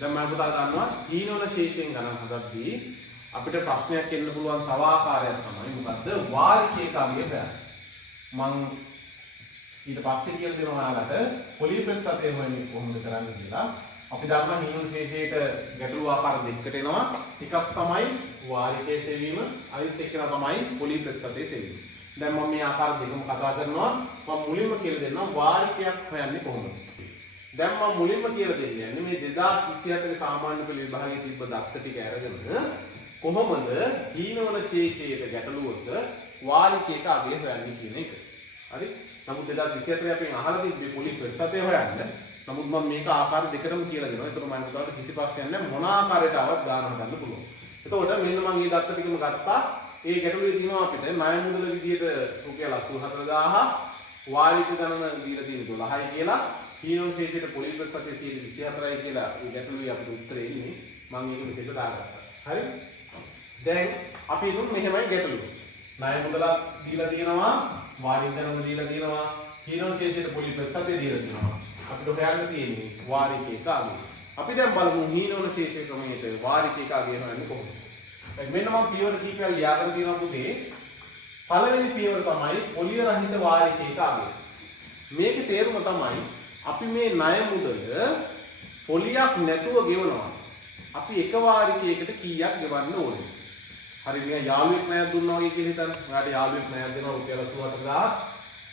දැන් මම පුතා දන්නවා හීනවල ශේෂයෙන් ගණන් හදද්දී අපිට ප්‍රශ්නයක් එන්න පුළුවන් තව ආකාරයක් තමයි මොකද්ද වාරිකයක අගය හොයන්න. මම ඊට පස්සේ කියලා දෙනවා ඔයාලට පොලි ප්‍රතිශතය හොයන්නේ කොහොමද කරන්නේ කියලා. අපි දන්නවා හීනවල ශේෂයට ගැටළු ආකාර දෙකකට එනවා. එකක් තමයි වාරිකයේ සෙවීම, අනිත් එක තමයි පොලි ප්‍රතිශතයේ සෙවීම. දැන් මම මේ ආකාර දෙකම කතා කරනවා. මම මුලින්ම කියලා දෙන්නම් වාරිකයක් හොයන්නේ කොහොමද. දැන් මම මුලින්ම කියලා දෙන්නේ මේ 2024 සාමාන්‍ය පෙළ විභාගයේ තිබ්බ දත්ත ටික අරගෙන කොහොමද හීනවල ශේෂයට ගැටලුවක වාරිකයක අගය හොයන්නේ කියන එක. හරි? නමුත් 2024 අපෙන් අහලා තිබ්බේ පොලි ප්‍රතිශතය හොයන්න. නමුත් මම මේක ආකාර දෙකටම කියලා දෙනවා. ඒතර මම උදාහරණ කිසි ප්‍රශ්නයක් නැහැ මොන ආකාරයට ආවත් ගාන හදන්න පුළුවන්. එතකොට මෙන්න මම මේ දත්ත ටිකම ගත්තා. ඒ ගැටලුවේ තියෙනවා අපිට ණය මුදල විදියට රුපියල් 84000 වාරික ගණන දීලා තියෙන 12යි කියලා හීනවල ශේෂයට පොලි ප්‍රතිශතය 124යි කියලා ඒ ගැටලුවේ අපිට උත්තරේ එන්නේ. මම මේක මෙතෙන්ට දාගත්තා. හරි? දැන් අපි හිතමු මෙහෙමයි ගැටලුව. ණය මුදල දීලා තියෙනවා, වාරික ගණන දීලා තියෙනවා, හීනවල ශේෂයට පොලි ප්‍රතිශතය දීලා තියෙනවා. අපිට හොයන්න තියෙන්නේ වාරිකයක අගය. අපි දැන් බලමු හීනවල ශේෂ ක්‍රමයට වාරිකයක අගය හොයන්නේ කොහොමද? මෙන්න මම පියවර කීපයක් ලියාගෙන තියෙනවා පුතේ. පළවෙනි පියවර තමයි පොලිය රහිත වාරිකයක අගය. මේකේ තේරුම තමයි අපි මේ ණය මුදල පොලියක් නැතුව ගෙවනවා. අපි එක වාරිකයකට කීයක් ගෙවන්න ඕනේ? හරි නිකන් යාළුවෙක් ණයක් දුන්නා වගේ කියලා හිතන්න. ඔයාලට යාළුවෙක් ණයක් දෙනවා රුපියල් 84000.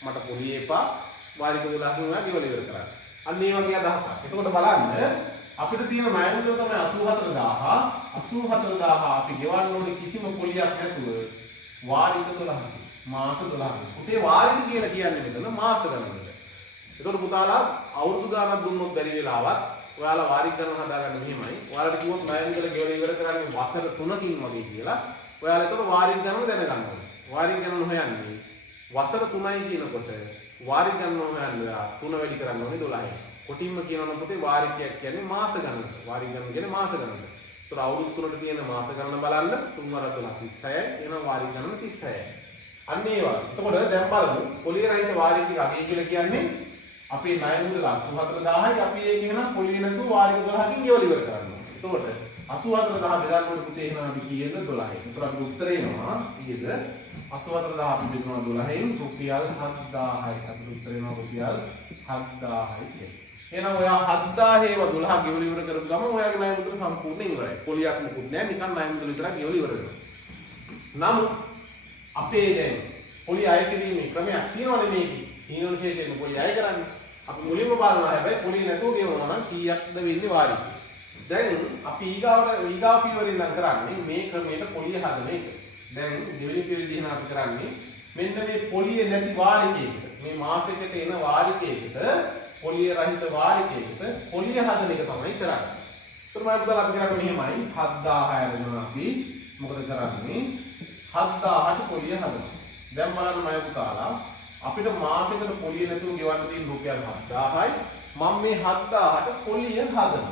මට පොලිය එපා. වාරික 12ක් ඔයා ගෙවලා ඉවර කරන්න. අන්න ඒ වගේ අදහසක්. එතකොට බලන්න අපිට තියෙන ණය මුදල තමයි 84000. 84000 අපි ගෙවන්න ඕනේ කිසිම පොලියක් නැතුව වාරික 12ක්. මාස 12ක්. පුතේ වාරික කියලා කියන්නේ මෙතන මාස ගණනකට. එතකොට පුතාලා අවුරුදු ගානක් දුන්නොත් බැරි වෙලාවත් ඔයාලා වාරික ගණන හදාගන්න මෙහෙමයි. ඔයාලට කිව්වොත් ණය මුදල ගෙවලා ඉවර කරන්නේ වසර 3කින් වගේ කියලා. ඔයාලා එතකොට වාරික ගණන දැනගන්න ඕනේ. වාරික ගණන හොයන්නේ වසර 3යි කියනකොට වාරික ගණන හොයන්න 3 වැඩි කරන්න ඕනේ 12යි. කොටින්ම කියනවා පුතේ වාරිකයක් කියන්නේ මාස ගණන. වාරික ගණන කියන්නේ මාස ගණන. ඒතර අවුරුදු 3ට තියෙන මාස ගණන බලන්න 3 වරක් 36යි. එහෙනම් වාරික ගණන 36යි. අන්න ඒ වගේ. එතකොට දැන් බලමු පොලිය රහිත වාරිකයක අගය කියලා කියන්නේ අපේ ණය මුදල 84000යි අපි ඒක එහෙනම් පොලිය නැතුව වාරික 12කින් ගෙවලා ඉවර කරනවා. එතකොට 84000 බෙදන්න ඕනේ පුතේ එහෙනම් අපි කීයද 12යි. එතකොට අපිට උත්තරේ එනවා කීයද 84000 අපි බෙදනවා 12න් රුපියල් 7000යි. අපිට උත්තරේ එනවා රුපියල් 7000යි කියලා. එහෙනම් ඔයා 7000 ඒවා 12 ගෙවලා ඉවර කරපු ගමන් ඔයාගේ ණය මුදල සම්පූර්ණයෙන් ඉවරයි. පොලියක් මොකුත් නැහැ නිකන් ණය මුදල විතරක් ගෙවලා ඉවර වෙනවා. නමුත් අපේ දැන් පොලිය අය කිරීමේ ක්‍රමයක් තියෙනවනේ මේකේ. හීනවල ශේෂයෙන් පොලිය අය කරන්නේ. අපි මුලින්ම බලනවා හැබැයි පොලිය නැතුව ගෙවනවා නම් කීයක්ද වෙන්නේ වාරිකය. දැන් අපි ඊගාව පියවරෙන් නම් කරන්නේ මේ ක්‍රමයට පොලිය හදන එක. දැන් දෙවෙනි පියවරේදී නම් අපි කරන්නේ මෙන්න මේ පොලිය නැති වාරිකයකට මේ මාසෙකට එන වාරිකයකට පොලිය රහිත වාරිකයකට පොලිය හදන එක තමයි කරන්නේ. ඒතර මම පුතාලා අපි කරන්නේ මෙහෙමයි 7000 අරගෙන අපි මොකද කරන්නේ 7000ට පොලිය හදනවා. දැන් බලන්න මම පුතාලා අපිට මාසෙකට පොලිය නැතුව ගෙවන්න තියෙන රුපියල් 7000යි. මම මේ 7000ට පොලිය හදනවා.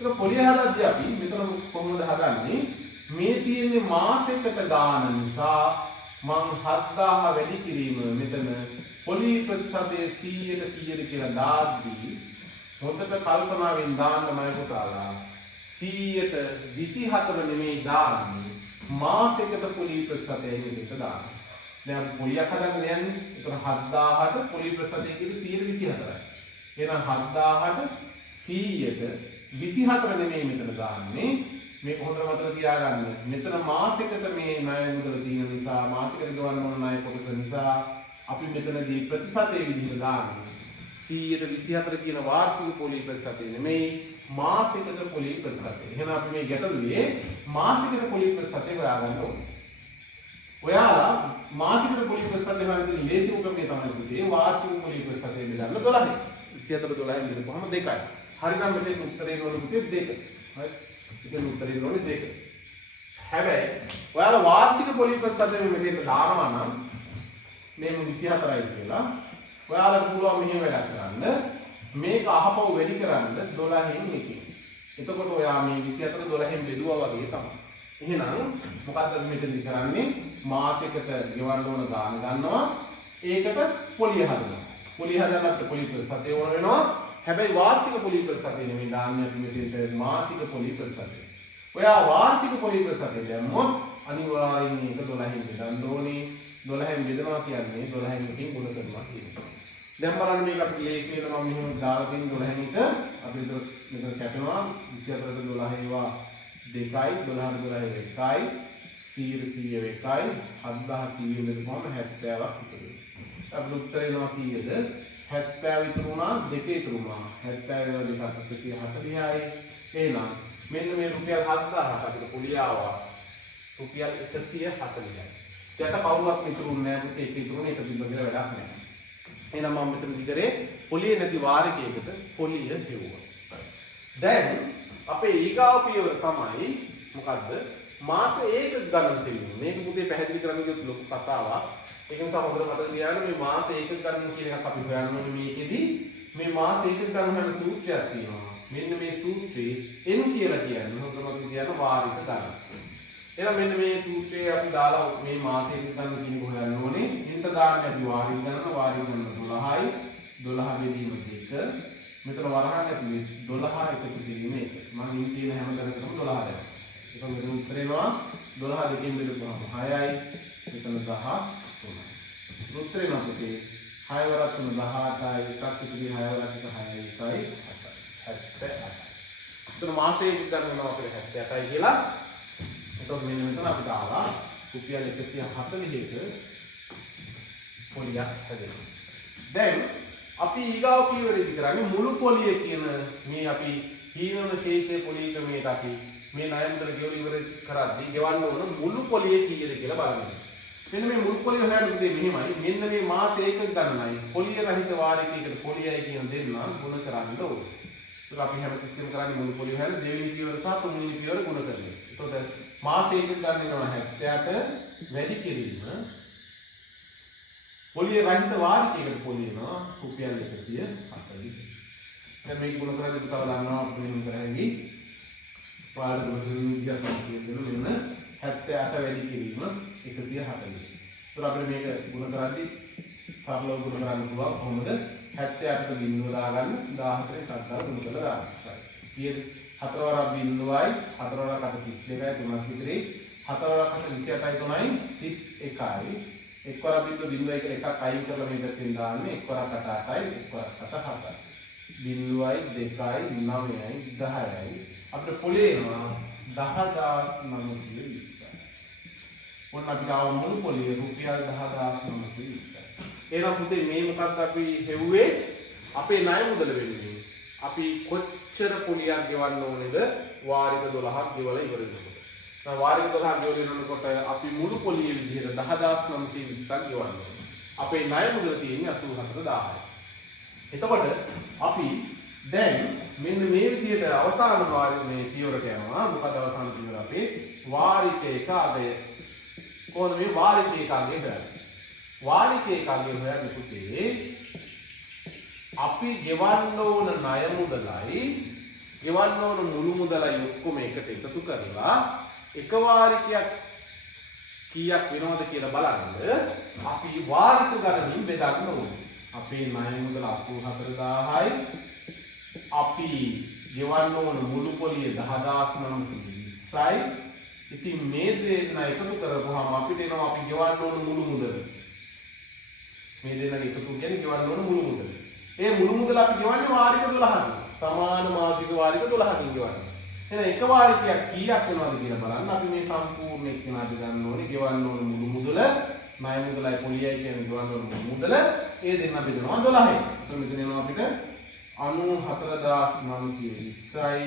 ඒක පොලිය හදද්දී අපි මෙතන කොහොමද හදන්නේ? මේ තියෙන්නේ මාසෙකට ගාන නිසා මම 7000 වැඩි කිරීම මෙතන පොලි ප්‍රතිශතයේ 100ට කීයද කියලා දාද්දී හොඳට කල්පනාවෙන් දාන්න මම පුතාලා 100ට 24 නෙමෙයි දාන්නේ මාසෙකට පොලි ප්‍රතිශතයේ මේක දාන්න. දැන් පොලියක් හදන්න යන්නේ. ඒතර 7000ට පොලි ප්‍රතිශතය කියන්නේ 124යි. එහෙනම් 7000ට 100ට 24 නෙමෙයි මෙතන දාන්නේ. මේක හොඳට මතක තියාගන්න. මෙතන මාසෙකට මේ ණය මුදල තියෙන නිසා මාසෙකට ගෙවන්න ඕන ණය කොටස නිසා අපි මෙතනදී ප්‍රතිශතයේ විදිහට දාන්නේ 124 කියන වාර්ෂික පොලි ප්‍රතිශතය නෙමෙයි මාසිකට පොලි ප්‍රතිශතය. එහෙනම් අපි මේ ගැටලුවේ මාසිකට පොලි ප්‍රතිශතය හොයාගන්න ඕනේ. ඔයාලා මාසිකට පොලි ප්‍රතිශතය හොයන්න ලේසිම ක්‍රමය තමයි පුතේ වාර්ෂික පොලි ප්‍රතිශතය බෙදන්න 12. 24 12න් බෙදපුවම 2යි. හරිනම් මෙතන උත්තරේ නෝන පුතේ 2. හරි. ඉතින් උත්තරේ නෝනේ 2. හැබැයි ඔයාලා වාර්ෂික පොලි ප්‍රතිශතය මෙතන දානවා නම් මේක 24යි කියලා ඔයාලට පුළුවන් මෙහෙම වැඩක් කරන්න මේක අහපව වැඩි කරන්න 12න් එකකින්. එතකොට ඔයා මේ 24 12න් බෙදුවා වගේ තමයි. එහෙනම් මොකද්ද මෙතනදි කරන්නේ? මාසයකට ගෙවන්න ඕන ගාන ගන්නවා. ඒකට පොලිය හදනවා. පොලිය හදන්නත් පොලි ප්‍රතිශතය ඕන වෙනවා. හැබැයි වාර්ෂික පොලී ප්‍රතිශතය නෙමෙයි දාන්නේ අපි මෙතෙන්ට මාසික පොලී ප්‍රතිශතය. ඔයා වාර්ෂික පොලී ප්‍රතිශතය දැම්මොත් අනිවාර්යෙන් මේක 12න් බෙදන්න ඕනේ. 12න් බෙදනවා කියන්නේ 12න් එකකින් ගුණ කරනවා කියන්නේ. දැන් බලන්න මේක අපිට ලේසි වෙන මම මෙහෙම දාලා තියෙන 12න් එක අපිට මෙතන කැපෙනවා 24ට 12 ඒවා 2යි 12ට 12 1යි 100 100 1යි 70 බෙදුවාම 70ක් ඉතුරු වෙනවා. අපිට උත්තරේ එනවා කීයද? 70 ඉතුරු වුණා 2 ඉතුරු වුණා. 70 වෙනවා 2ක් 140යි. එහෙනම් මෙන්න මේ රුපියල් 7000ක් අපිට පොලිය ආවා. රුපියල් 140යි. යට කවුරුවත් ඉතුරුන්නේ නැහැ පුතේ. ඒක ඉතුරුනේ ඒක බිල්ල කියලා වැඩක් නැහැ. එහෙනම් මම මෙතන දිගරේ පොලිය නැති වාරිකයකට පොලිය හෙව්වා. දැන් අපේ ඊගාව පියවර තමයි මොකද්ද? මාස 1ක ගණන සෙවීම. මේක පුතේ පැහැදිලි කරන්න ගියොත් ලොකු කතාවක්. ඒක නිසා හොඳට මතක තියාගන්න මේ මාස 1ක ගණන කියන එකක් අපි හොයන්න ඕනේ මේකෙදි. මේ මාස 1ක ගණන වෙන සූත්‍රයක් තියෙනවා. මෙන්න මේ සූත්‍රේ n කියලා කියන්නේ හොඳට මතක තියාගන්න වාරික ගණන. එහෙනම් මෙන්න මේ සූත්‍රයේ අපි දාලා මේ මාසෙක ගණන කියන එක හොයන්න ඕනේ. හින්ද දාන්නේ අපි වාරික ගණන 12යි 12 බෙදීම 2. මෙතන වරහන් ඇතුලේ 12 එකතු කිරීම 1. මම ඉන් තියෙන හැම තැනකම 12 දැම්මා. ඒක මෙතන උත්තරේ එනවා 12 දෙකෙන් බෙදුවම 6යි. මෙතන 13යි. උත්තරේ නම් පුතේ 6 වරක් 3 18යි. එකක් ඉතිරි 6 වරක් 6යි 1යි 78යි. එතන මාසෙක ගණන අපිට 78යි කියලා. එතකොට මෙන්න මෙතන අපිට ආවා රුපියල් 140ක පොලියක් හැදෙනවා. දැන් අපි ඊගාව පියවරේදී කරන්නේ මුළු පොලිය කියන මේ අපි හීනන ශේෂයේ පොලිය ක්‍රමයට අපි මේ ණයමතර ගෙවල ඉවර කරද්දී ගෙවන්න ඕන මුළු පොලිය කීයද කියලා බලන්න. මෙන්න මේ මුළු පොලිය හොයන්න පුතේ මෙහිමයි. මෙන්න මේ මාස 1ක ගණනයි පොලිය රහිත වාරිකයකට පොලියයි කියන දෙන්න ගුණ කරන්න ඕනේ. ඒක අපි හැමතිස්සෙම කරන්නේ මුළු පොලිය හොයන දෙවෙනි පියවර සහ තුන්වෙනි පියවර ගුණ කරන්නේ. එතකොට මාස 1ක ගණනනවා 70ට වැඩි කිරීම පොලිය රහිත වාරිකයකට පොලියනවා රුපියල් 140. දැන් මේක ගුණ කරද්දී පුතව දන්නවා අපි මෙහෙම කරන්නේ පාඩම විදියට කියන මෙන්න 78 වැඩි කිරීම 140. ඒතර අපිට මේක ගුණ කරද්දී සරලව ගුණ කරන්න පුළුවන් කොහොමද? 78ට බිඳුව දාගන්න 14න් කඩලා ගුණ කරලා දාන්න. ඊයේ 4 වරක් බිඳුවයි 4 වරක් 32යි 3ක් ඉතිරි 4 වරක් 28යි 3යි 31යි. එක් වරක් බිඳුවයි කියලා එකක් අයින් කරලා මේ පැත්තෙන් දාන්නේ එක් වරක් 8යි එක් වරක් 7යි. බිඳුවයි 2යි 9යි 10යි අපිට පොලේ එනවා 10920. ඔන්න අපිට ආව මුළු පොලිය රුපියල් 10920. එහෙනම් පුතේ මේ මොකක්ද අපි හෙව්වේ? අපේ ණය මුදල වෙන්නේ. අපි කොච්චර පොලියක් ගෙවන්න ඕනේද? වාරික 12ක් ගෙවලා ඉවර වෙනකොට. දැන් වාරික 12ක් ගෙවලා ඉවරනකොට අපි මුළු පොලියේ විදිහට 10920ක් ගෙවන්න ඕනේ. අපේ ණය මුදල තියෙන්නේ 84000යි. එතකොට අපි දැන් මෙන්න මේ විදිහට අවසාන වාරික මේ පියවරට යනවා. මොකද අවසාන පියවර අපේ වාරික ඒකාගය. කොහොමද මේ වාරික ඒකාගය හොයන්නේ? වාරික ඒකාගය හොයන්නේ පුතේ අපි ගෙවන්න ඕන ණය මුදලයි ගෙවන්න ඕන මුළු මුදලයි ඔක්කොම එකට එකතු කරලා එක වාරිකයක් කීයක් වෙනවද කියලා බලන්න අපි වාරික ගණනින් බෙදන්න ඕනේ. අපේ ණය මුදල 84000යි අපි ගෙවන්න ඕන මුළු පොලිය 10920යි. ඉතින් මේ දෙන්න එකතු කරපුවාම අපිට එනවා අපි ගෙවන්න ඕන මුළු මුදල. මේ දෙන්න එකතු කියන්නේ ගෙවන්න ඕන මුළු මුදල. ඒ මුළු මුදල අපි ගෙවන්නේ වාරික 12කින්. සමාන මාසික වාරික 12කින් ගෙවන්නේ. එහෙනම් එක වාරිකයක් කීයක් වෙනවද කියලා බලන්න. අපි මේ සම්පූර්ණ එක්කෙනාට ගන්න ඕනේ ගෙවන්න ඕන මුළු මුදල. ණය මුදලයි පොලියයි කියන්නේ ගෙවන්න ඕන මුළු මුදල. ඒ දෙන්න අපි දෙනවා 12යි. එතකොට මෙතන එනවා අපිට 94920යි.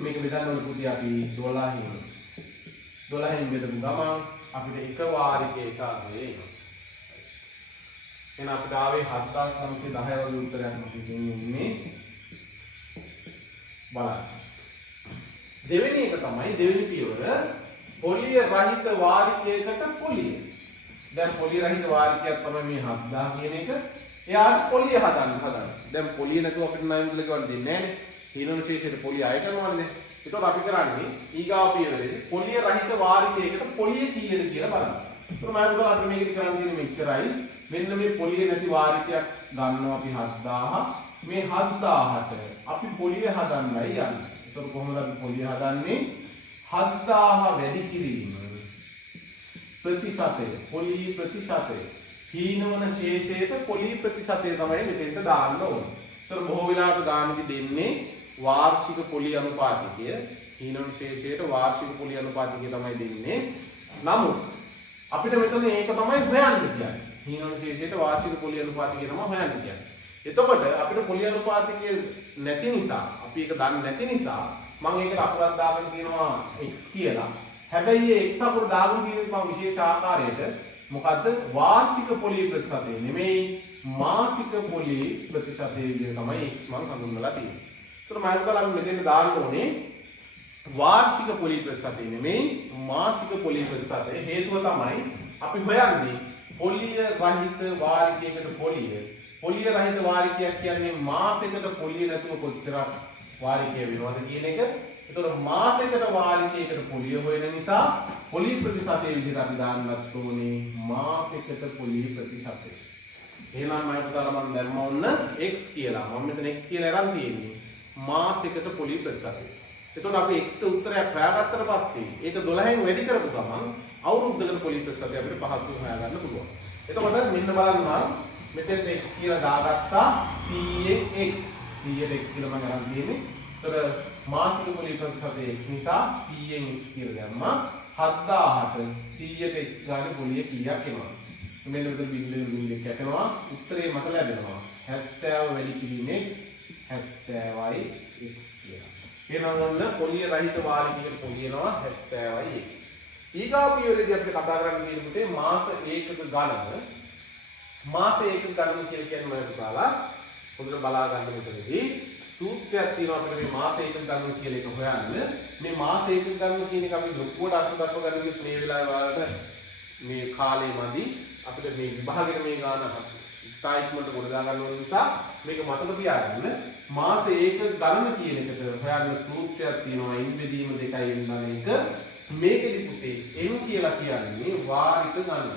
මේක බෙදන්න ඕන පුතේ අපි 12න්. 12න් බෙදපු ගමන් අපිට එක වාරිකයක ආවේ. එහෙනම් අපිට ආවේ 7910 වගේ උත්තරයක් මොකද දෙන්නේ බලන්න. දෙවෙනි එක තමයි දෙවෙනි පියවර පොලිය රහිත වාරිකයකට පොලිය. දැන් පොලිය රහිත වාරිකයක් තමයි මේ 7000 කියන එක. එයාට පොලිය හදන්න. දැන් පොලිය නැතුව අපිට ණය මුදල ගෙවන්න දෙන්නේ නැහැ නේ. හීනන ශේෂයට පොලිය අය කරනවනේ. ඒතකොට අපි කරන්නේ ඊගාව පියවරේදී පොලිය රහිත වාරිකයකට පොලිය කීයද කියලා බලන්න. ඒතකොට මම උදලා අපිට මේකද කරන්න තියෙන්නේ මෙච්චරයි. මෙන්න මේ පොලිය නැති වාරිකයක් ගන්නවා අපි 7000. මේ 7000ට අපි පොලිය හදන්නයි යන්නේ. ඒතකොට කොහොමද අපි පොලිය හදන්නේ? 7000 වැඩි කිරීම ප්‍රතිශතය පොලි ප්‍රතිශතය හීනවන ශේෂයට පොලි ප්‍රතිශතය තමයි මෙතෙන්ට දාන්න ඕනේ. ඒතර බොහෝ වෙලාවට ගානදි දෙන්නේ වාර්ෂික පොලි අනුපාතිකය. හීනවන ශේෂයට වාර්ෂික පොලි අනුපාතිකය තමයි දෙන්නේ. නමුත් අපිට මෙතන ඒක තමයි හොයන්න කියන්නේ. හීනවන ශේෂයට වාර්ෂික පොලි අනුපාතිකය තමයි හොයන්න කියන්නේ. එතකොට අපිට පොලි අනුපාතිකය නැති නිසා අපි ඒක දන්නේ නැති නිසා මම ඒකට අකුරක් දාගෙන කියනවා x කියලා. හැබැයි ඒ x අකුර දාගෙන තියෙන්නේ මම විශේෂ ආකාරයට මොකද්ද? වාර්ෂික පොලි ප්‍රතිශතය නෙමෙයි මාසික පොලි ප්‍රතිශතය විදිහට තමයි x මම හඳුන්වලා තියෙන්නේ. ඒතර මම හිතලා අපි මෙතෙන් දාන්න ඕනේ වාර්ෂික පොලි ප්‍රතිශතය නෙමෙයි මාසික පොලි ප්‍රතිශතය. හේතුව තමයි අපි හොයන්නේ පොලිය රහිත වාරිකයකට පොලිය. පොලිය රහිත වාරිකයක් කියන්නේ මාසයකට පොලිය නැතුව කොච්චරක් වාරිකය වෙනවද කියන එක. ඒතකොට මාසයකට වාරිකයකට පොලිය හොයන නිසා පොලි ප්‍රතිශතය විදිහට අපි දාන්නත් ඕනේ මාසයකට පොලි ප්‍රතිශතය. එහෙනම් මම හිතලා මම දැම්ම ඔන්න x කියලා. මම මෙතන x කියලා අරන් තියෙන්නේ මාසයකට පොලි ප්‍රතිශතය. එතකොට අපි x ට උත්තරයක් හොයාගත්තට පස්සේ ඒක 12න් වැඩි කරපු ගමන් අවුරුද්දකට පොලි ප්‍රතිශතය අපිට පහසුවෙන් හොයාගන්න පුළුවන්. එතකොට මෙන්න බලන්න මෙතෙන් x කියලා දාගත්තා 100x 100ට x කියලා මම අරන් තියෙන්නේ. එතකොට මාසික පොලි ප්‍රතිශතය x නිසා 100න් x කියලා දැම්මා. 7000ට 100ට x ගානේ පොලිය කීයක් එනවා? මෙන්න මෙතන බිංදුවෙන් කැටෙනවා. උත්තරේ මට ලැබෙනවා 70 වැඩි කිරීම x 70යි x කියලා. එහෙනම් ඔන්න පොලිය රහිත වාරිකයකට පොලියනවා 70යි x. ඊගා පියවරේදී අපිට කතා කරන්න තියෙන පුතේ මාස ඒකක ගණන. මාස ඒකක ගණන කියලා කියන්නේ මොකක්ද කියලා හොඳට බලා ගන්න මෙතනදී සූත්‍රයක් තියෙනවා අපිට මේ මාස ඒකක ගණන කියලා එක හොයන්න. මේ මාස ඒකක ගණන කියන එක අපි ලොකුවට අර්ථ දක්ව ගන්න කිව්වොත් මේ වෙලාවේ වලට මේ කාලේ මදි අපිට මේ විභාගෙට මේ ගාන ඉක්මනට ගොඩ දා ගන්න ඕන නිසා මේක මතක තියාගන්න. මාස ඒකක ගණන කියන එකට හොයන්න සූත්‍රයක් තියෙනවා n බෙදීම 2යි n × 1. මේකෙදි පුතේ n කියලා කියන්නේ වාරික ගණන.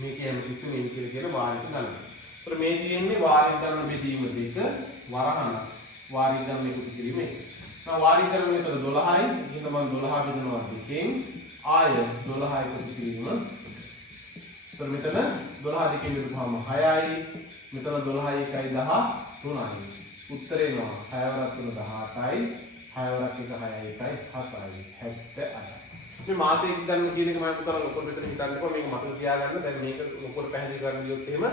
මේකේ හැම තිස්සෙම n කියලා කියන වාරික ගණන. ඒතර මේ තියෙන්නේ වාරික ගණන බෙදීම 2 වරහන වාරික ගණන එකතු කිරීම 1. now වාරික ගණන විතර 12යි. ඊට මම 12 බෙදනවා දෙකෙන් ආය 12 එකතු කිරීම. ඒතර මෙතන 12 දෙකෙන් බෙදුවාම 6යි. මෙතන 12යි 1යි 13යි. උත්තරේ එනවා 6 වරක් 3 18යි. 6 වරක් 1 6යි 1යි 7යි 78යි. මේ මාසෙක ගන්න කියන එක මම පුතලා ලොකුට මෙතන හිතන්නකෝ මේක මතක තියාගන්න. දැන් මේක ලොකුට පැහැදිලි කරන්න ගියොත් එහෙම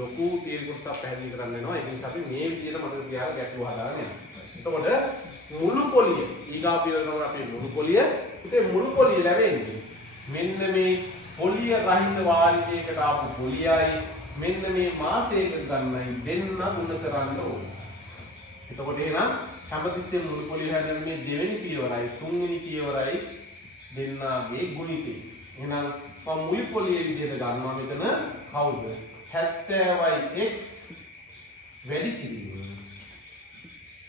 ලොකු තීර කොටසක් පැහැදිලි කරන්න වෙනවා. ඒ නිසා අපි මේ විදිහට මතක තියාගෙන ගැටලුව හදාගන්න යනවා. එතකොට මුළු පොලිය ඊගා පිළිවෙලම අපි මුළු පොලිය ඉතින් මුළු පොලිය ලැබෙන්නේ මෙන්න මේ පොලිය රහිත වාරිකයකට ආපු පොලියයි මෙන්න මේ මාසයක ගන්නයි දෙන්න ගුණ කරන්න ඕනේ. එතකොට එහෙනම් හැමතිස්සෙම මුළු පොලිය හැදෙන මේ දෙවෙනි පියවරයි තුන්වෙනි පියවරයි දෙන්නාගේ ගුණිතය. එහෙනම් මම මුළු පොලියේ විදිහට ගන්නවා මෙතන කවුද? 70යි x වැඩි කිරීම.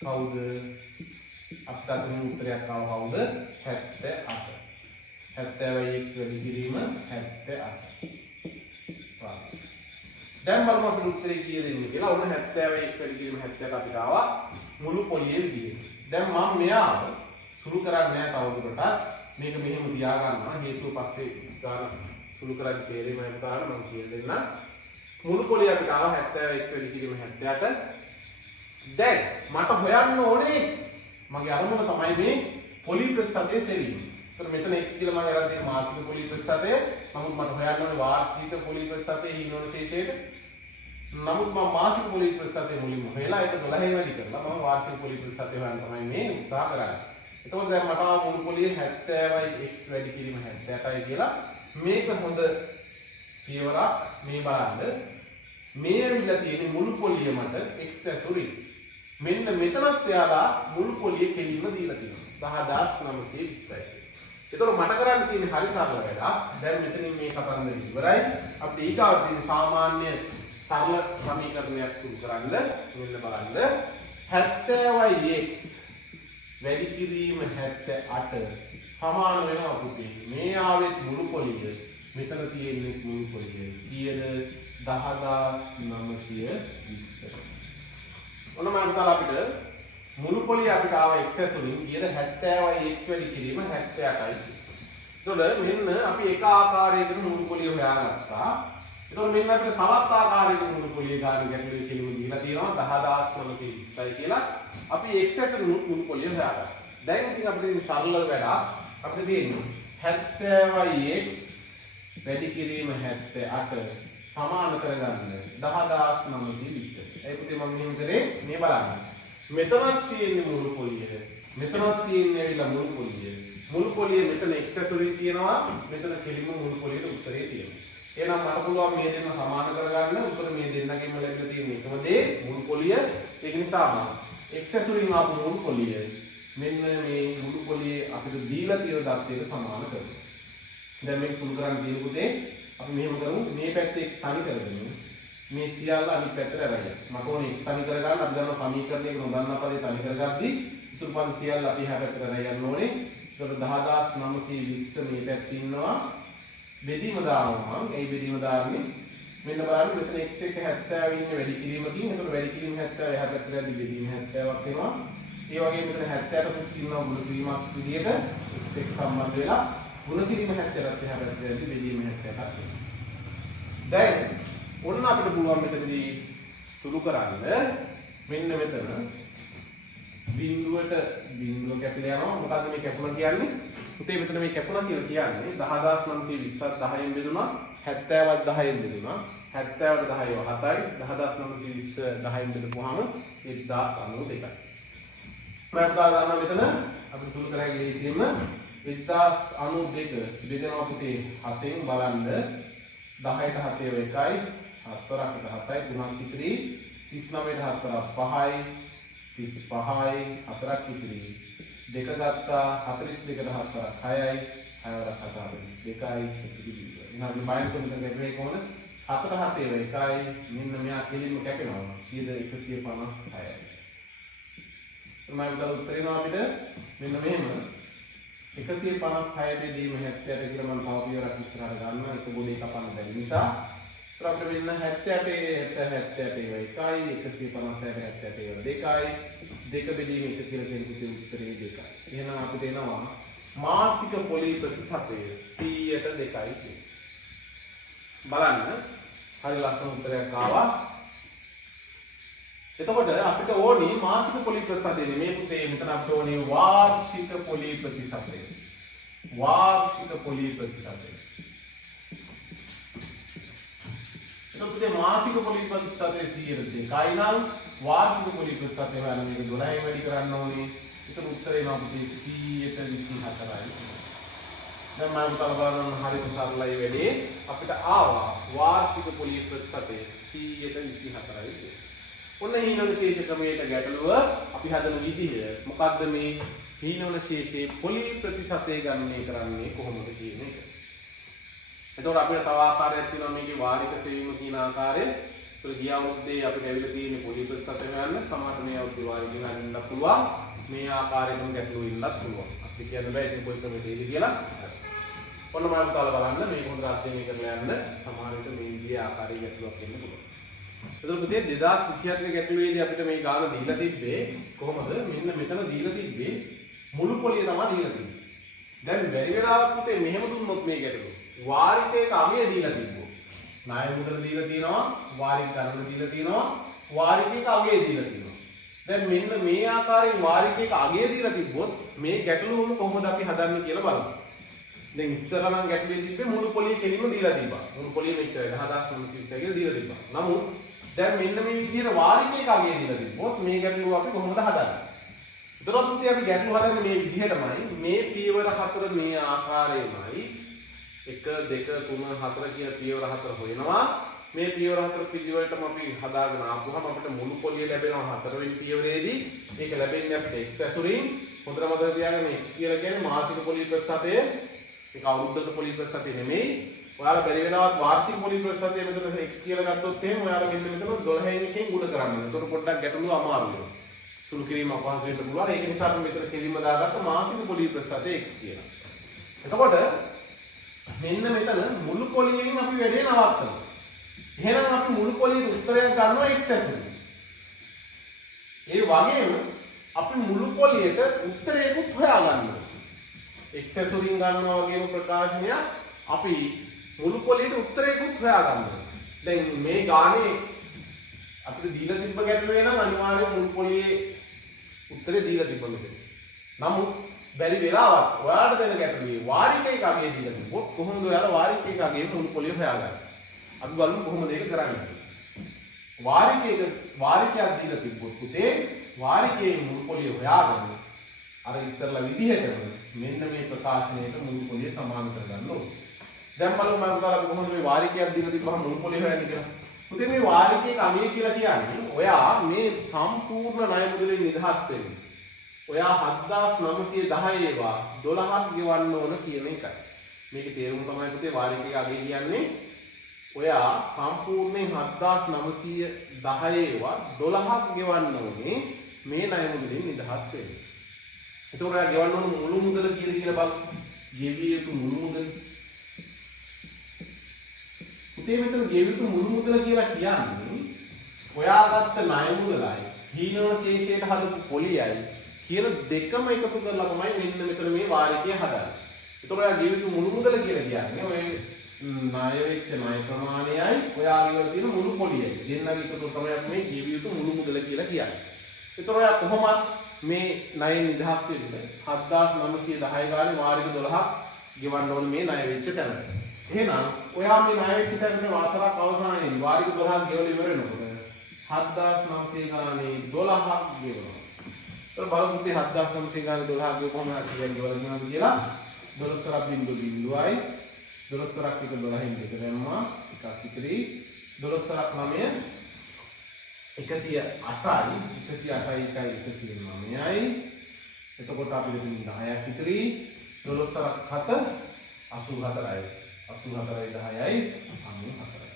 කවුද? අපිට අතන උත්තරයක් ආව කවුද? 78. 70යි x වැඩි කිරීම 78. දැන් බලමු අපිට උත්තරේ කීයද එන්නේ කියලා. ඔන්න 70යි x වැඩි කිරීම 78 අපිට ආවා මුළු පොලියේ විදිහට. දැන් මම මෙයාව සුළු කරන්නේ නැහැ තවදුරටත්. මේක මෙහෙම තියාගන්නවා. හේතුව පස්සේ ගන්න සුළු කරද්දී තේරෙම නැත්නම් මම කියලා දෙන්න. මුළු පොලිය අපිට ආවා 70x වැඩි කිරීම 78. දැන් මට හොයන්න ඕනේ x. මගේ අරමුණ තමයි මේ පොලි ප්‍රතිශතය සෙවීම. ඒතර මෙතන x කියලා මම අරන් තියෙන මාසික පොලි ප්‍රතිශතය. නමුත් මට හොයන්න ඕනේ වාර්ෂික පොලි ප්‍රතිශතය හිමිවන ශේෂයට. නමුත් මම මාසික පොලි ප්‍රතිශතය මුලින්ම හොයලා ඒක 12 වැඩි කරලා මම වාර්ෂික පොලි ප්‍රතිශතය හොයන්න තමයි මේ උත්සාහ කරන්නේ. එතකොට දැන් මට ආව මුළු පොලියේ 70යි x වැඩි කිරීම 78යි කියලා මේක හොඳ පියවරක්. මේ බලන්න මේ ඇවිල්ලා තියෙන මුළු පොලිය මට x ඇසුරින් මෙන්න මෙතනත් එයාලා මුළු පොලිය කෙලින්ම දීලා තියෙනවා 10920යි. එතකොට මට කරන්න තියෙන්නේ හරි සරල වැඩක්. දැන් මෙතනින් මේ කතන්දර ඉවරයි. අපිට ඊගාව තියෙන සාමාන්‍ය සරල සමීකරණයක් සුළු කරන්න. මෙන්න බලන්න 70යි x වැඩි කිරීම 78 සමාන වෙනවා පුතේ. මේ ආවෙත් මුළු පොලිය. මෙතන තියෙන්නේ මුළු පොලිය. කීයද? 10920. ඔන්න මම හිතලා අපිට මුළු පොලිය අපිට ආව x ඇසුරින් කීයද 70යි x වැඩි කිරීම 78යි. එතකොට මෙන්න අපි එක ආකාරයකට මුළු පොලිය හොයාගත්තා. එතකොට මෙන්න අපිට තවත් ආකාරයකට මුළු පොලිය ගන්න ගැටලුවේ කෙලිම දීලා තියෙනවා 10920යි කියලා. අපි x ඇසුරින් මුළු පොලිය හොයාගත්තා. දැන් ඉතින් අපිට ඉතින් සරල වැඩක් අපිට තියෙන්නේ 70යි x වැඩි කිරීම 78 සමාන කරගන්න 10920. ඒ පුතේ මම මෙහෙම කරේ මේ බලන්න. මෙතනක් තියෙන්නේ මුළු පොලිය. මෙතනක් තියෙන්නේ ඇවිල්ලා මුළු පොලිය. මුළු පොලිය මෙතන x ඇසුරින් තියෙනවා. මෙතන කෙලිම මුළු පොලියට උත්තරේ තියෙනවා. එහෙනම් මට පුළුවන් මේ දෙන්න සමාන කරගන්න. උත්තර මේ දෙන්නගෙන්ම ලැබිලා තියෙන එකම දේ මුළු පොලිය. ඒක නිසාම x ඇසුරින් ආපු මුළු පොලිය මෙන්න මේ මුළු පොලියේ අපිට දීලා තියෙන දත්තයට සමාන කරනවා. දැන් මේක සුළු කරන්න තියෙන පුතේ අපි මෙහෙම කරමු. මේ පැත්තේ x තනි කරගමු. මේ සියල්ල අනිත් පැත්තට අරගෙන. මට ඕනේ x තනි කරගන්න. අපි දන්නවා සමීකරණයක නොදන්නා පදේ තනි කරගද්දී ඉතුරු පද සියල්ල අපි එහා පැත්තට අරගෙන ඕනේ. ඒකට 10920 මේ පැත්තේ ඉන්නවා. බෙදීම දානවා මම. ඒ බෙදීම දාන්නේ මෙන්න බලන්න මෙතන x එක 70 ඉන්නේ වැඩි කිරීමකින්. ඒකට වැඩි කිරීම 70 එහා පැත්තට යද්දී බෙදීම 70ක් වෙනවා. ඒ වගේම මෙතන 70ට පුත් ඉන්නවා ගුණ කිරීමක් විදියට x එක සම්බන්ධ වෙලා ගුණ කිරීම 70ට එහා පැත්තට යද්දී බෙදීම 70ක් වෙනවා. දැන් ඔන්න අපිට පුළුවන් මෙතනදී සුළු කරන්න මෙන්න මෙතන බිඳුවට බිඳුව කැපිලා යනවා. මොකද්ද මේ කැපුණා කියන්නේ? පුතේ මෙතන මේ කැපුණා කියලා කියන්නේ 10920ත් 10න් බෙදුණා 70ත් 10න් බෙදුණා 70ට 10 7යි 10920 10න් බෙදපුවාම 1092යි. මම ගන්නවා මෙතන අපිට සුළු කරගෙන ඉලිසියෙම 1092 බෙදෙනවා පුතේ 7න් බලන්න 10ට 7 1යි 4කට 7යි 3ක් ඉතිරි 39ට 4ක් 5යි 35යි 4ක් ඉතිරි දෙක ගත්තා 42ට 4ක් 6යි 6ට 42යි ඉතිරි එහෙනම් අපි බයින් කොහොමද කරන්නේ කොහොමද 4ට 7 1යි මෙන්න මෙයා කෙලින්ම කැපෙනවා කීයද 156යි මම උදේ උත්තරේ නෝ අපිට මෙන්න මෙහෙම 156 බෙදීම 70ට කියලා මම තව පියවරක් ඉස්සරහට ගන්නවා ඒක බොලේ කපන්න බැරි නිසා අපිට වෙන 78 156 2යි දෙක බෙදීම 1 කියලා කියන පුතේ උත්තරේ 2යි. එහෙනම් අපිට එනවා මාසික පොලි ප්‍රතිශතය 100ට 2යි කියන්නේ. බලන්න හරි ලස්සන උත්තරයක් ආවා. එතකොට අපිට ඕනි මාසික පොලි ප්‍රතිශතය නෙමෙයි පුතේ මෙතන අපිට ඕනි වාර්ෂික පොලි ප්‍රතිශතය. වාර්ෂික පොලි ප්‍රතිශතය. එතකොට මාසික පොලි ප්‍රතිශතය 100ට 2යි නම් වාර්ෂික පොලි ප්‍රතිශතය හොයන්න මේක 12යි වැඩි කරන්න ඕනේ. ඒතර උත්තරේ නම් පුතේ 124යි. දැන් මම බලන්න හරියට සරලයි වැඩේ. අපිට ආවා වාර්ෂික පොලි ප්‍රතිශතය 124යි. ඔන්න හීනවල ශේෂ ක්‍රමයට ගැටලුව අපි හදන විදිහ මොකද්ද මේ හීනවල ශේෂයේ පොලි ප්‍රතිශතය ගණනය කරන්නේ කොහොමද කියන එක. එතකොට අපිට තව ආකාරයක් තියෙනවා මේකේ වාරික සෙවීම කියන ආකාරය. ඒතර ගිය අවුරුද්දේ අපිට ඇවිල්ලා තියෙන පොලි ප්‍රතිශතය හොයන්න සමහරට මේ අවුරුද්දේ වාරික ගණන් ඉන්නත් පුළුවන්. මේ ආකාරයෙන්ම ගැටලුව ඉන්නත් පුළුවන්. අපි කියන්න බෑ ඉතින් කොයි ක්‍රමයකද කියලා. ඔන්න මම කාලා බලන්න මේක හොඳට අධ්‍යයනය කරලා යන්න සමහර විට මේ විදිහේ ආකාරයේ ගැටලුවක් එන්න පුළුවන්. එතකොට පුතේ 2024 ගැටලුවේදී අපිට මේ ගාන දීලා තිබ්බේ කොහොමද? මෙන්න මෙතන දීලා තිබ්බේ මුළු පොලිය තමයි දීලා තිබ්බේ. දැන් බැරි වෙලාවක් පුතේ මෙහෙම දුන්නොත් මේ ගැටලුව වාරිකයක අගය දීලා තිබ්බෝ. ණය මුදල දීලා තියෙනවා, වාරික ගණන දීලා තියෙනවා, වාරිකයක අගය දීලා තියෙනවා. දැන් මෙන්න මේ ආකාරයෙන් වාරිකයක අගය දීලා තිබ්බොත් මේ ගැටලුවම කොහොමද අපි හදන්නේ කියලා බලමු. දැන් ඉස්සරහ නම් ගැටලුවේ තිබ්බේ මුළු පොලිය කෙලින්ම දීලා තිබ්බා. මුළු පොලිය මෙච්චරයි 10920 කියලා දීලා තිබ්බා. නමුත් දැන් මෙන්න මේ විදිහට වාරිකයක අගය දීලා තිබ්බොත් මේ ගැටලුව අපි කොහොමද හදන්නේ? ඒතරොත් පුතේ අපි ගැටලුව හදන්නේ මේ විදිහටමයි. මේ පියවර 4 මේ ආකාරයෙන්මයි 1 2 3 4 කියන පියවර 4 හොයනවා. මේ පියවර 4 පිළිවෙලටම අපි හදාගෙන ආපුවම අපිට මුළු පොලිය ලැබෙනවා 4 වෙනි පියවරේදී. ඒක ලැබෙන්නේ අපිට x ඇසුරින්. හොඳට මතක තියාගන්න x කියලා කියන්නේ මාසික පොලිය ප්‍රතිශතය. ඒක අවුරුද්දක පොලිය ප්‍රතිශතය නෙමෙයි. ඔයාලා බැරි වෙනවත් වාර්ෂික පොලි ප්‍රතිශතය මෙතන x කියලා ගත්තොත් එහෙම ඔයාලා මෙන්න මෙතන 12න් එකෙන් ගුණ කරන්න ඕනේ. ඒතකොට පොඩ්ඩක් ගැටලුව අමාරු වෙනවා. සුළු කිරීම අපහසු වෙන්න පුළුවන්. ඒක නිසා අපි මෙතන කෙලින්ම දාගත්ත මාසික පොලි ප්‍රතිශතය x කියලා. එතකොට මෙන්න මෙතන මුළු පොලියෙන් අපි වැඩේ නවත්තනවා. එහෙනම් අපි මුළු පොලියේ උත්තරයක් ගන්නවා x ඇතුළේ. ඒ වගේම අපි මුළු පොලියට උත්තරයකුත් හොයාගන්න ඕනේ. එක්සස් වලින් ගන්නවා වගේම ප්‍රකාශනය අපි මුළු පොලියට උත්තරයකුත් හොයාගන්න ඕනේ. දැන් මේ ගානේ අපිට දීලා තිබ්බ ගැටලුවේ නම් අනිවාර්යයෙන් මුළු පොලියේ උත්තරේ දීලා තිබ්බ මෙතන. නමුත් බැරි වෙලාවත් ඔයාලට දෙන ගැටලුවේ වාරිකයක අගය දීලා තිබ්බොත් කොහොමද ඔයාලා වාරිකයක අගය මුළු පොලිය හොයාගන්නේ? අපි බලමු කොහොමද ඒක කරන්නේ. වාරිකයක් දීලා තිබ්බොත් පුතේ වාරිකයේ මුළු පොලිය හොයාගන්න අර ඉස්සරලා විදිහටම මෙන්න මේ ප්‍රකාශනයට මුළු පොලිය සමාන කරගන්න ඕනේ. දැන් බලමු මම උදාහරණ කොහොමද මේ වාරිකයක් දීලා තිබ්බහම මුළු පොලිය හොයන්නේ කියලා. පුතේ මේ වාරිකයක අගය කියලා කියන්නේ ඔයා මේ සම්පූර්ණ ණය මුදලින් නිදහස් වෙන්නේ. ඔයා 7910 ඒවා 12ක් ගෙවන්න ඕන කියන එකයි. මේකේ තේරුම තමයි පුතේ වාරිකයක අගය කියන්නේ ඔයා සම්පූර්ණයෙන් 7910 ඒවා 12ක් ගෙවන්න ඕනේ මේ ණය මුදලින් නිදහස් වෙන්න. ඒතකොට ඔයා ගෙවන්න ඕන මුළු මුදල කියලා බලන්න. ගෙවිය යුතු මුළු මුදල. පුතේ මෙතන ගෙවිය යුතු මුළු මුදල කියලා කියන්නේ ඔයා ගත්ත ණය මුදලයි හීනවන ශේෂයට හදපු පොලියයි කියන දෙකම එකතු කරලා තමයි මෙන්න මෙතන මේ වාරිකය හදන්නේ. ඒතකොට ඔයා ගෙවිය යුතු මුළු මුදල කියලා කියන්නේ ඔය ණය වෙච්ච ණය ප්‍රමාණයයි ඔයාගේ වල තියෙන මුළු පොලියයි. දෙන්නගේ එකතු තමයි අපි මේ ගෙවිය යුතු මුළු මුදල කියලා කියන්නේ. ඒතකොට ඔයා කොහොමද මේ ණය නිදහස් වෙන්නේ? 7910 ගානේ වාරික 12ක් ගෙවන්න ඕනේ මේ ණය වෙච්ච තැනට. එහෙනම් ඔයා මේ ණය වෙච්ච තැනට වසරක් අවසානයේදී වාරික 12ක් ගෙවලා ඉවර වෙනකොට 7900 ගානේ 12ක් ගෙවනවා. ඒතර බලමු පුතේ 7900 ගානේ 12ක් ගෙව කොහොමද කියන්නේ ගෙවලා දෙනවද කියලා. 12ක් බිංදුවයි 12ක් එක 12න් දෙක දැම්මා එකක් ඉතිරි 12ක් 9 108යි 108යි 109යි එතකොට අපිට තියෙන 10ක් ඉතිරි 12ක් 7 84යි 84යි 10යි 94යි.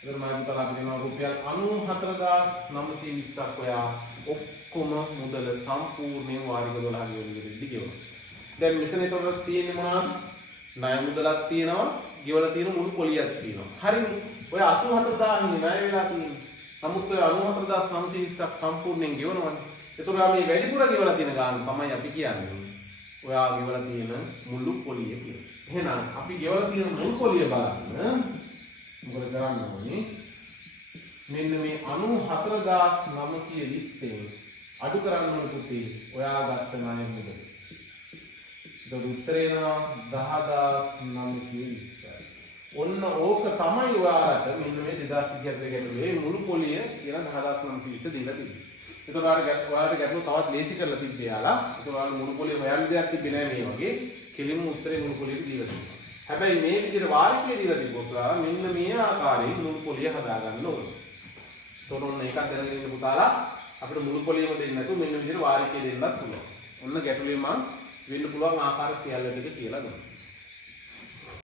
එතන මම හිතලා අපිට තියෙනවා රුපියල් 94920ක් ඔයා ඔක්කොම මුදල සම්පූර්ණයෙන් වාරික 12 ගෙවලෙදි ගෙවනවා. දැන් මෙතන ඒතකොට තියෙන්නේ මොනවද? ණය මුදලක් තියෙනවා, ගෙවලා තියෙන මුළු පොලියක් තියෙනවා. හරිනේ. ඔය 84000 ණය වෙලා තියෙන්නේ. නමුත් ඔය 94920ක් සම්පූර්ණයෙන් ගෙවනවනේ. ඒතකොට මේ වැඩිපුර ගෙවලා තියෙන ගාන තමයි අපි කියන්නේ. ඔයා ගෙවලා තියෙන මුළු පොලිය කියලා. එහෙනම් අපි ගෙවලා තියෙන මුළු පොලිය බලන්න මොකද කරන්න ඕනේ? මෙන්න මේ 94920න් අඩු කරන්න ඕනේ පුතේ. ඔයා ගත්ත ණය මුදල. ඒක උත්තරේ නා 10920යි. ඔන්න ඕක තමයි ඔයාලට මෙන්න මේ 2024 ගැටලුවේ මුළු පොලිය කියලා 10920 දීලා තිබෙන්නේ. ඒතකොට ඔයාලට ගැටලුව තවත් ලේසි කරලා තිබ්බේ යාලා. ඒතකොට ඔයාලා මුළු පොලිය හොයන්න දෙයක් තිබ්බේ නැහැ මේ වගේ. කෙලින්ම උත්තරේ මුළු පොලියට දීලා තිබුණා. හැබැයි මේ විදිහට වාරිකය දීලා තිබ්බොත් ඔයාලා මෙන්න මේ ආකාරයෙන් මුළු පොලිය හදා ගන්න ඕනේ. ඒතකොට ඔන්න එකක් දැනගෙන ඉන්න පුතාලා අපිට මුළු පොලියම දෙන්නේ නැතුව මෙන්න විදිහට වාරිකය දෙන්නත් පුළුවන්. ඔන්න ගැටලුවේ මම වෙන්න පුළුවන් ආකාර සියල්ල ටික කියලා දුන්නා.